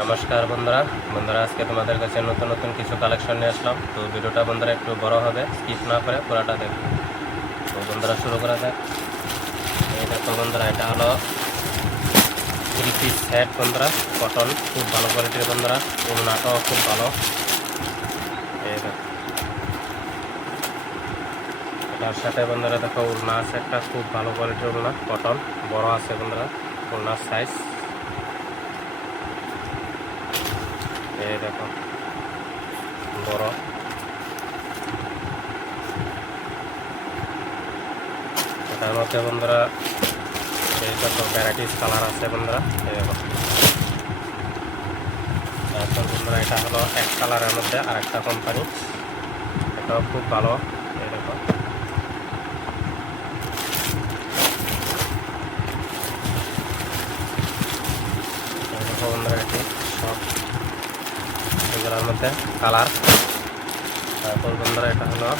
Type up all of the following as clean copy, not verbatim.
নমস্কার বন্ধুরা আজকে তোমাদের কাছে নতুন নতুন কিছু কালেকশন নিয়ে আসলাম। তো ভিডিওটা বন্ধুরা একটু বড় হবে, স্কিপ না করে পুরোটা দেখো। তো বন্ধুরা শুরু করা যাক। এই দেখো বন্ধুরা, এটা হলো 3 পিস সেট বন্ধুরা, কটন, খুব ভালো কোয়ালিটির বন্ধুরা, ওড়নাটাও খুব ভালো। এই দেখো, এটার সাথে বন্ধুরা দেখো ওড়না আছে একটা, খুব ভালো কোয়ালিটির ওড়না, কটন, বড় আছে বন্ধুরা ওড়নার সাইজ। এই দেখো বড়, এটার মধ্যে বন্ধুরা এই যত ভ্যারাইটিস কালার আছে বন্ধুরা। এই দেখো, তারপর বন্ধুরা এটা হলো এক কালারের মধ্যে আর একটা কোম্পানি, এটাও খুব ভালো। এই দেখো, বন্ধুরা এটি সব এগুলোর মধ্যে কালার। তারপর বন্ধুরা এটা হলো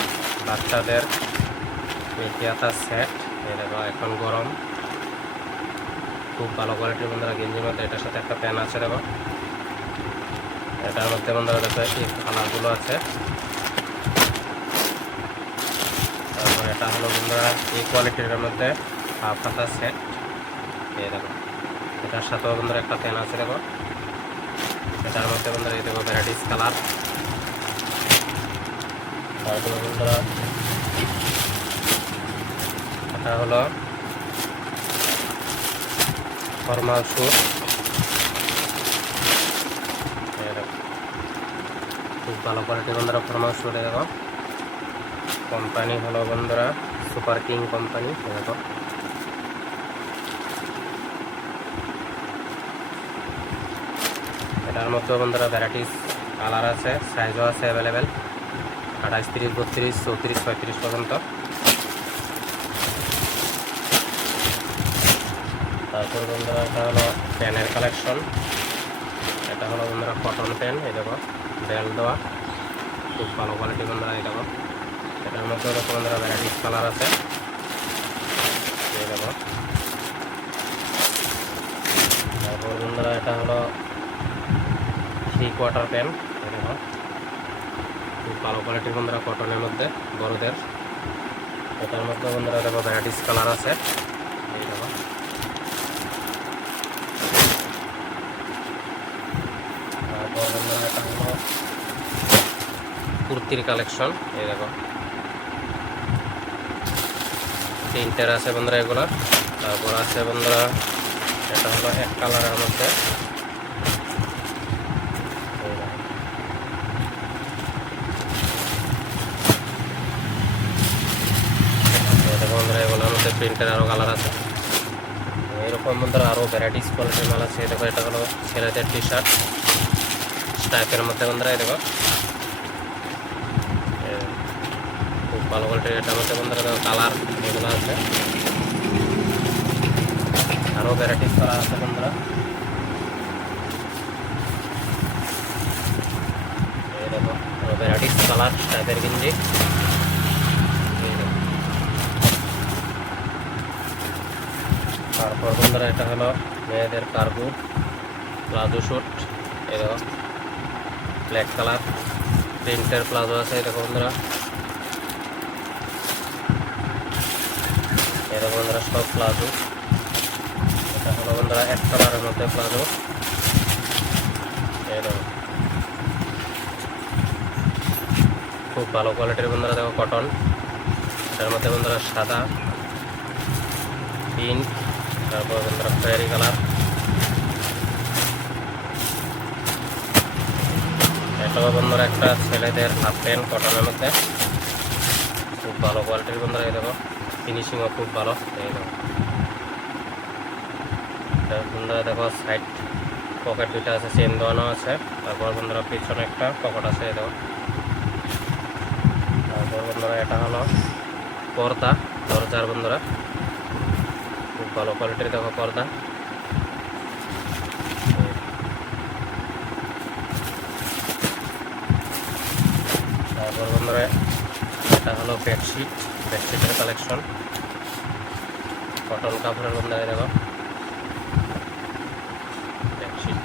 বাচ্চাদের মেকিয়াতার সেট। এই দেখো, এখন গরম, খুব ভালো কোয়ালিটির বন্ধুরা গেঞ্জির মধ্যে। এটার সাথে একটা প্যান আছে দেখো, এটার মধ্যে বন্ধুরা দেখো এই কালারগুলো আছে। তারপর এটা হলো বন্ধুরা এই কোয়ালিটির মধ্যে হাফ হাতার সেট। এই দেখো, এটার সাথেও বন্ধুরা একটা প্যান আছে দেখো, এটার মধ্যে বন্ধুরা এই দেখো ভ্যারাইটিস কালার। তারপর বন্ধুরা এটা হলো ফর্মাল স্যুট। খুব ভালো কোয়ালিটি বন্ধুরা ফর্মাল স্যুট। দেখো, কোম্পানি হলো বন্ধুরা সুপার কিং কোম্পানি। দেখো, এটার মধ্যে বন্ধুরা ভ্যারাইটিস কালার আছে, সাইজও আছে অ্যাভেলেবেল, 28, 30, 32, 34, 36 পর্যন্ত। তারপর বন্ধুরা এটা হলো প্যানের কালেকশন। এটা হলো বন্ধুরা কটন প্যান। এই দেখো বেল দেওয়া, খুব ভালো কোয়ালিটি বন্ধুরা। এই দেখো, এটার মধ্যে দেখো বন্ধুরা ভ্যারাইটিস কালার আছে। এই দেখো, তারপর বন্ধুরা এটা হলো 3/4 প্যান। এই দেখো, খুব ভালো কোয়ালিটির বন্ধুরা কটনের মধ্যে বড়দের। এটার মধ্যে বন্ধুরা দেখো ভ্যারাইটিস কালার আছে। এই দেখো, তারপর বন্ধুরা এটা হলো কুর্তির কালেকশন। এই দেখো, প্রিন্টার আছে বন্ধুরা এগুলা। তারপর আছে বন্ধুরা এটা হলো এক কালারের মধ্যে। দেখো বন্ধুরা এগুলোর মধ্যে প্রিন্টার আরও কালার আছে। এরকম বন্ধুরা আরও ভ্যারাইটিস কোয়ালিটির মাল আছে। দেখো, এটা হলো ছেলেদের টি শার্ট স্টাইপের মধ্যে বন্ধুরা। এই দেখো, খুব ভালো কোয়ালিটির। এটার মধ্যে বন্ধুরা দেখো কালার এগুলো আছে, আরও ভ্যারাইটিস কালার আছে বন্ধুরা। এই দেখো আরও ভ্যারাইটিস কালার স্টাইপের গেঞ্জি। তারপর বন্ধুরা এটা হলো মেয়েদের কার্গো প্লাজো স্যুট। এই দেখো ব্ল্যাক কালার প্রিন্টের প্লাজো আছে। এই দেখো বন্ধুরা, এই দেখো বন্ধুরা সব প্লাজো। এটা হলো বন্ধুরা এক কালারের মধ্যে প্লাজো। এই দেখো, খুব ভালো কোয়ালিটির বন্ধুরা। দেখো কটন, এটার মধ্যে বন্ধুরা সাদা, পিঙ্ক, তারপর বন্ধুরা খয়েরি কালার। এটাও বন্ধুরা একটা ছেলেদের হাফ প্যান্ট কটনের মধ্যে, খুব ভালো কোয়ালিটির বন্ধুরা। এই দেখো ফিনিশিংও খুব ভালো। এই দেখো বন্ধুরা দেখো সাইড পকেট দুইটা আছে, চেন দেওয়ানো আছে। তারপর বন্ধুরা পিছনে একটা পকেট আছে। এই দেখো, তারপর বন্ধুরা এটা হলো পর্দা দরজার বন্ধুরা, খুব ভালো কোয়ালিটির দেখো পর্দা। তারপর বন্ধুরা এটা হলো বেডশিটের কালেকশন, কটন কাপড়ের বন্ধুরা। দেখো বেডশিট,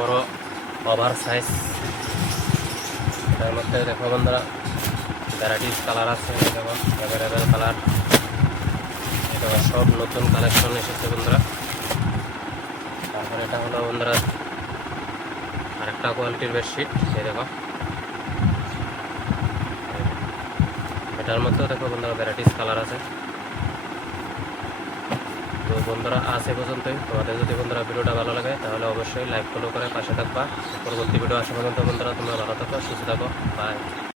বড় ওভার সাইজ। এটার মধ্যে দেখো বন্ধুরা ভ্যারাইটিস কালার আছে, দেখো অ্যাভেলেবেল কালার। এটা সব নতুন কালেকশন এসেছে বন্ধুরা। তারপরে এটা হলো বন্ধুরা আরেকটা কোয়ালিটির বেডশিট, এই দেখো এটার মধ্যেও দেখো বন্ধুরা ভ্যারাইটিস কালার আছে। তো বন্ধুরা আজ এ পর্যন্তই। তোমাদের যদি বন্ধুরা ভিডিওটা ভালো লাগে তাহলে অবশ্যই লাইক ফলো করে পাশে থাকবা। পরবর্তী ভিডিও আসা পর্যন্ত বন্ধুরা তোমরা ভালো থাকো, সুস্থ থাকো, বাই।